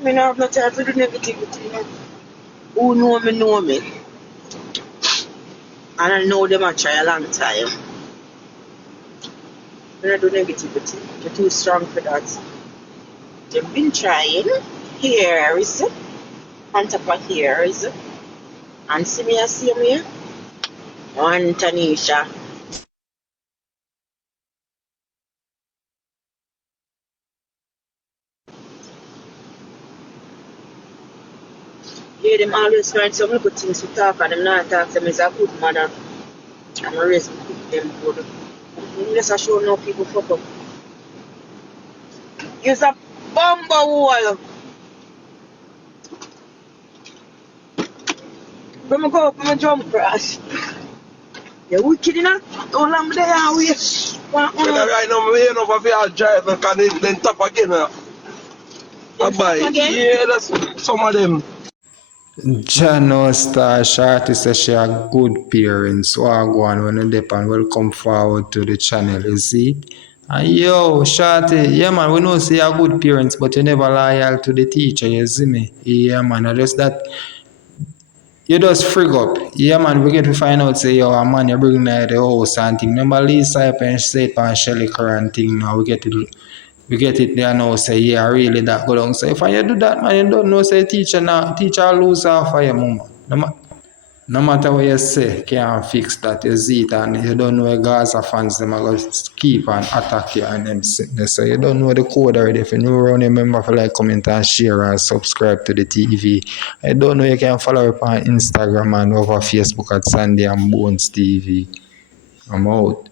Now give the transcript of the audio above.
Me not have no time to do negativity, you know. Who know me know me. And I know them I try a long time. I don't do negativity. They're too strong for that. They've been trying. Hairs. On top of hairs. And see me, I see me. And Tanisha. Yeah, them always find some good things to talk and them not talk to me as a good mother. I'm raising them good. Just show no people fuck up. You're a bumble wall. When I go up, I'm a jump crash. You're wicked enough. Don't let me there. Right now, I'm here over here drive and then top again. Bye. Yeah, that's some of them. Jano Star Shorty says she a good parents. So I go on when you dip and welcome forward to the channel, you see? And yo, Shorty, yeah man, we know say you are good parents, but you never loyal to the teacher, you see me? Yeah man, I just that you just frig up. Yeah man, we get to find out say yo a man you bring there the house and thing. Remember Lisa and say it on Shelly Curran thing now we get it there now, say, yeah, really that go down. So if you do that, man, you don't know, say, teacher lose half of your mama. No matter what you say, can't fix that. You see it and you don't know where Gaza fans, them are going to keep and attack you and them sickness. So you don't know the code already. If you know around, remember to like, comment and share and subscribe to the TV. I don't know, you can follow up on Instagram and over Facebook at Sandy and Bones TV. I'm out.